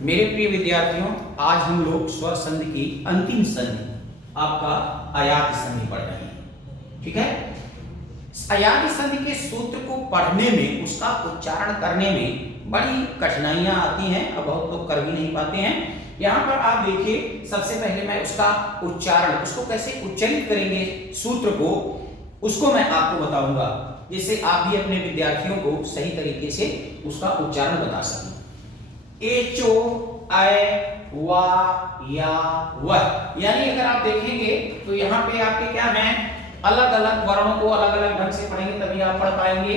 मेरे प्रिय विद्यार्थियों, आज हम लोग स्वर संधि की अंतिम संधि आपका अयाति संधि पढ़ रहे हैं। ठीक है। अयाति संधि के सूत्र को पढ़ने में, उसका उच्चारण करने में बड़ी कठिनाइयां आती हैं और बहुत लोग कर भी नहीं पाते हैं। यहाँ पर आप देखिए, सबसे पहले मैं उसका उच्चारण, उसको कैसे उच्चारित करेंगे सूत्र को, उसको मैं आपको बताऊंगा, जिससे आप भी अपने विद्यार्थियों को सही तरीके से उसका उच्चारण बता सकें। एचो, ऐ, वा, या, वह, यानी अगर आप देखेंगे तो यहाँ पे आपके क्या है, अलग अलग वर्णों को अलग अलग ढंग से पढ़ेंगे तभी आप पढ़ पाएंगे।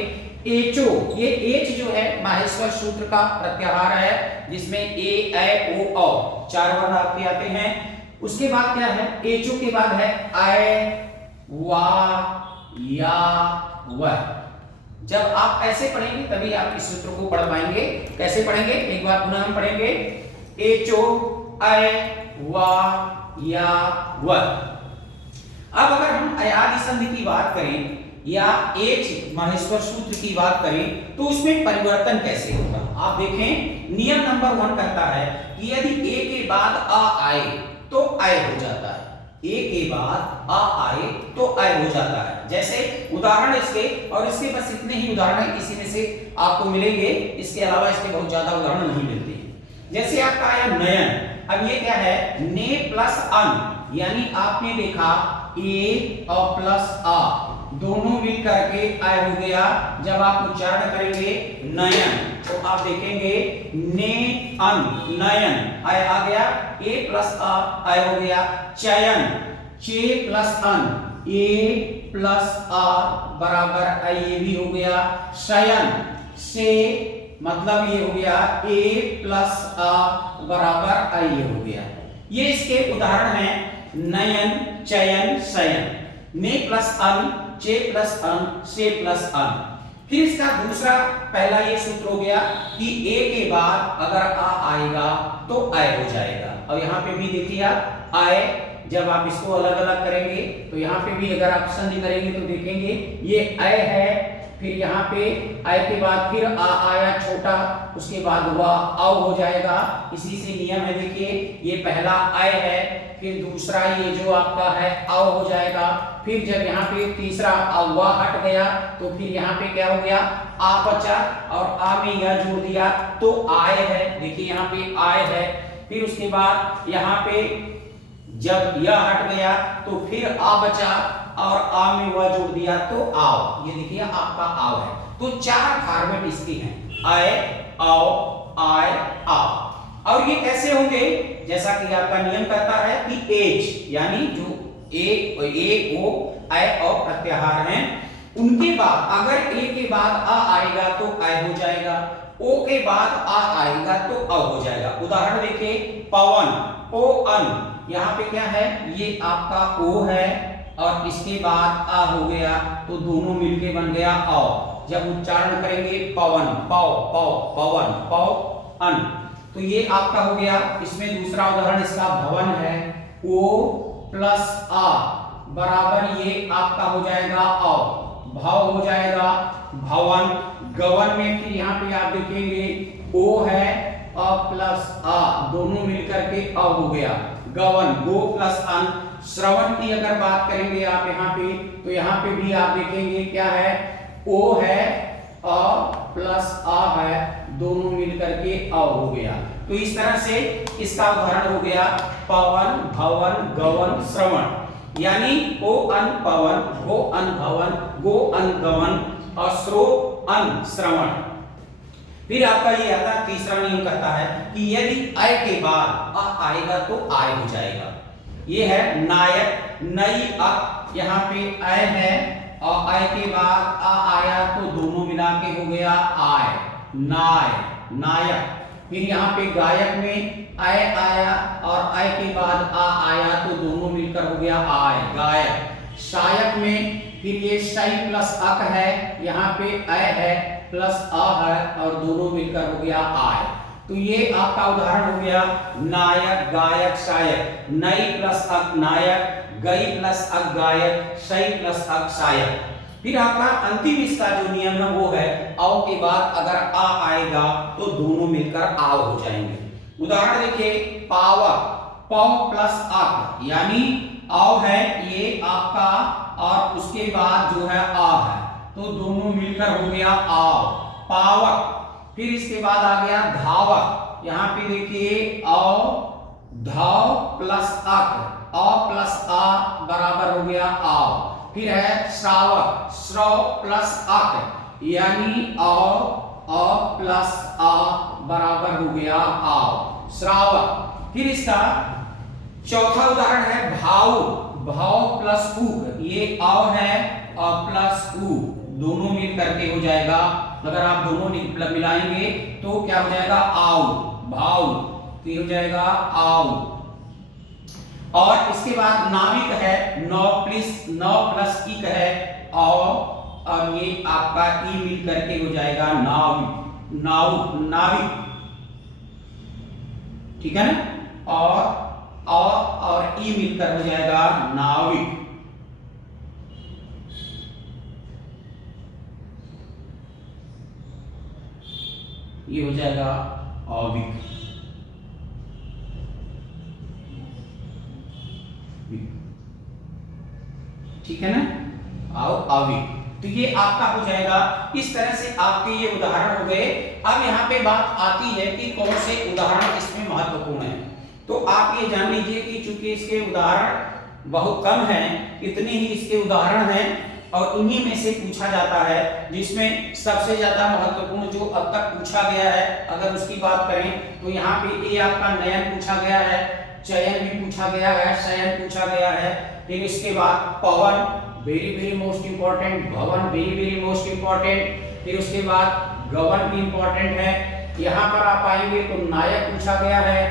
एचो, ये एच जो है माहेश्वर सूत्र का प्रत्याहार है, जिसमें ए, ऐ, ओ, औ चार वर्ण आपके आते हैं। उसके बाद क्या है, एचो के बाद है ऐ, वा, या, वह। जब आप ऐसे पढ़ेंगे तभी आप इस सूत्र को पढ़ पाएंगे। कैसे पढ़ेंगे, एक बार पुनः हम पढ़ेंगे। एचो, ऐ, वा, या, वह। अब अगर हम अयादि संधि की बात करें या एच माहेश्वर सूत्र की बात करें तो उसमें परिवर्तन कैसे होगा। आप देखें, नियम नंबर 1 कहता है कि यदि ए के बाद आ आए तो ऐ हो जाता है। ए के बाद आ आए तो ऐ हो जाता है। जैसे उदाहरण इसके, और इसके बस इतने ही उदाहरण किसी में से आपको मिलेंगे, इसके अलावा इसके बहुत ज्यादा उदाहरण नहीं मिलते हैं। जैसे आपका आया नयन, अब ये क्या है, ने प्लस अन, यानी आपने देखा ए और प्लस आ दोनों मिल करके ऐ हो गया। जब आप उच्चारण करेंगे नयन तो आप देखेंगे ने अन, नयन, ऐ आ गया। ए प्लस आ, ऐ हो गया। चयन, चे प्लस अन, ए प्लस आ बराबर ऐ, ये भी हो गया। शयन, से मतलब ये हो गया ए प्लस आ बराबर ऐ, ये हो गया। ये इसके उदाहरण हैं, नयन, चयन, शयन। ने प्लस अन, चे प्लस अन, से प्लस अन। फिर इसका दूसरा, पहला ये सूत्र हो गया कि ए के बाद अगर आ आएगा तो ऐ हो जाएगा। और यहाँ पे भी देखिए आप, ऐ जब आप इसको अलग अलग करेंगे तो यहाँ पे भी अगर आप संधि करेंगे तो देखेंगे ये ऐ है, फिर यहाँ पे ऐ के बाद फिर आ आया छोटा, उसके बाद वह औ हो जाएगा। इसी से नियम है, देखिए ये पहला ऐ है, फिर दूसरा ये जो आपका है औ हो जाएगा। फिर जब यहाँ पे तीसरा वा हट गया तो फिर यहाँ पे क्या हो गया, आ बचा, और आ में यह जोड़ दिया तो आय है। देखिए यहाँ पे आय है। फिर उसके बाद यहाँ पे जब यह हट गया तो फिर आ बचा, और आ में वह जोड़ दिया तो आओ। ये देखिए आपका आओ है। तो चार फॉर्मेट इसके हैं, आय, आओ, आय, आओ। और ये कैसे होंगे, जैसा कि आपका नियम कहता है कि एच, यानी जो ए, ओ, ऐ और प्रत्याहार हैं, उनके बाद अगर ए के बाद आ आएगा तो ऐ हो जाएगा, ओ के बाद आ आएगा तो अ हो जाएगा। उदाहरण देखिए, पवन, ओ अन, यहाँ पे क्या है, ये आपका ओ है और इसके बाद आ हो गया तो दोनों मिलके बन गया औ। जब उच्चारण करेंगे पवन, पौ, पौ, पवन, पौ, अन, तो ये आपका हो गया। इसमें दूसरा उदाहरण इसका भवन है, ओ प्लस आ बराबर ये आपका हो जाएगा औ, भाव हो जाएगा भवन। गवन में फिर यहाँ पे आप देखेंगे ओ है और प्लस आ दोनों मिलकर के अ हो गया, गवन, गो प्लस अन। श्रवण की अगर बात करेंगे आप यहाँ पे, तो यहाँ पे भी आप देखेंगे क्या है, ओ है और प्लस आ है, दोनों मिलकर के अ हो गया। तो इस तरह से इसका उदाहरण हो गया पवन, भवन, गवन, श्रवण। यानी ओ अन पवन, गो अन भवन, गो अन गवन और श्रो अन श्रवण। फिर आपका ये आता है, तीसरा नियम कहता है कि यदि ऐ के बाद आ आएगा तो आय हो जाएगा। ये है नायक, नई अ, यहाँ पे ऐ है और ऐ के बाद आ आया तो दोनों मिला के हो गया आय, नाय, नायक। फिर यहाँ पे गायक में ऐ आया और ऐ के बाद आ आया तो दोनों मिलकर हो गया आय, गायक। शायक में फिर ये शय प्लस अक है, यहाँ पे ऐ है प्लस आ है और दोनों मिलकर हो गया आय। तो ये आपका उदाहरण हो गया नायक, गायक, शायक। नई प्लस अक नायक, गई प्लस अक गायक, शय प्लस अक शायक। फिर आपका अंतिम इसका जो नियम है वो है औ के बाद अगर आ आएगा तो दोनों मिलकर आओ हो जाएंगे। उदाहरण देखिए, पावक, पौ प्लस अक, यानी औ है ये आपका और उसके बाद जो है आ है, तो दोनों मिलकर हो गया आव, पावक। फिर इसके बाद आ गया धावक, यहां पे देखिए औ धाव प्लस अक, औ प्लस आ बराबर हो गया आव। फिर है श्रावक, श्रव प्लस अक, यानी औ प्लस आ बराबर हो गया आव, श्रावक। फिर इसका चौथा उदाहरण है भाव, भाव प्लस उक, ये औ है और प्लस उ दोनों मिल करके हो जाएगा, अगर आप दोनों मिलाएंगे तो क्या हो जाएगा आओ, भाव, तो हो जाएगा आओ। और इसके बाद नाविक है, नौ प्लस इक है और ये आपका ई मिल करके हो जाएगा नाविक, नाविक, ठीक है ना, और ई मिलकर हो जाएगा नाविक। ये हो जाएगा अविक, ठीक है ना, आओ अविक। तो ये आपका हो जाएगा। इस तरह से आपके ये उदाहरण हो गए। अब यहाँ पे बात आती है कि कौन से उदाहरण इसमें महत्वपूर्ण है। तो आप ये जान लीजिए कि चूंकि इसके उदाहरण बहुत कम हैं, इतने ही इसके उदाहरण हैं और इन्हीं में से पूछा जाता है, जिसमें सबसे ज्यादा महत्वपूर्ण जो अब तक पूछा गया है, अगर उसकी बात करें तो यहाँ पे ये आपका नयन पूछा गया है, चयन भी पूछा गया है, शयन पूछा गया है। फिर इसके बाद पवन, वेरी मोस्ट इंपॉर्टेंट, भवन वेरी मोस्ट इंपॉर्टेंट। फिर उसके बाद गवन भी इंपॉर्टेंट है। यहाँ पर आप आएंगे तो नायक पूछा गया है,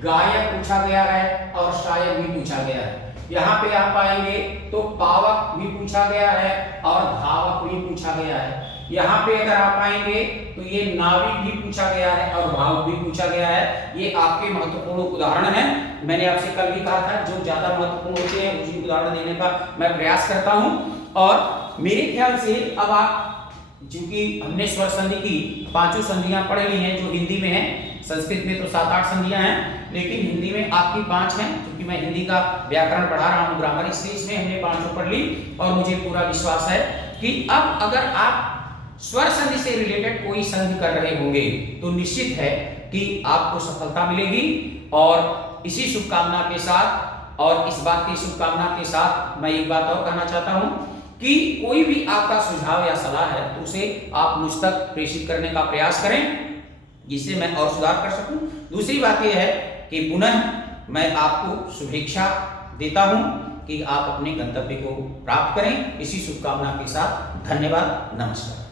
गायक पूछा गया है और शायक भी पूछा गया है। यहाँ पे आप आएंगे तो पावक भी पूछा गया है और धावक भी पूछा गया है। यहाँ पे अगर आप आएंगे तो ये नाविक भी पूछा गया है और भावुक भी पूछा गया है। ये आपके महत्वपूर्ण उदाहरण हैं। मैंने आपसे कल भी कहा था जो ज्यादा महत्वपूर्ण होते हैं उसी उदाहरण देने का मैं प्रयास करता हूं। और मेरे ख्याल से अब आप, चूंकि हमने स्वर संधि की 5 संधियां पढ़ ली हैं जो हिंदी में है, संस्कृत में तो 7-8 संधियां हैं, लेकिन हिंदी में आपकी 5 हैं, क्योंकि मैं हिंदी का व्याकरण पढ़ा रहा हूं, ग्रामर, इसलिए इसमें हमने 5 पढ़ ली। और मुझे पूरा विश्वास है कि अब अगर आप स्वर संधि से रिलेटेड कोई संधि कर रहे होंगे तो निश्चित है कि आपको सफलता मिलेगी। और इसी शुभकामना के साथ और इस बात की शुभकामना के साथ मैं एक बात और कहना चाहता हूं कि कोई भी आपका सुझाव या सलाह है तो उसे आप मुझ तक प्रेषित करने का प्रयास करें, जिससे मैं और सुधार कर सकूं। दूसरी बात यह है कि पुनः मैं आपको शुभेच्छा देता हूं कि आप अपने गंतव्य को प्राप्त करें। इसी शुभकामना के साथ धन्यवाद, नमस्कार।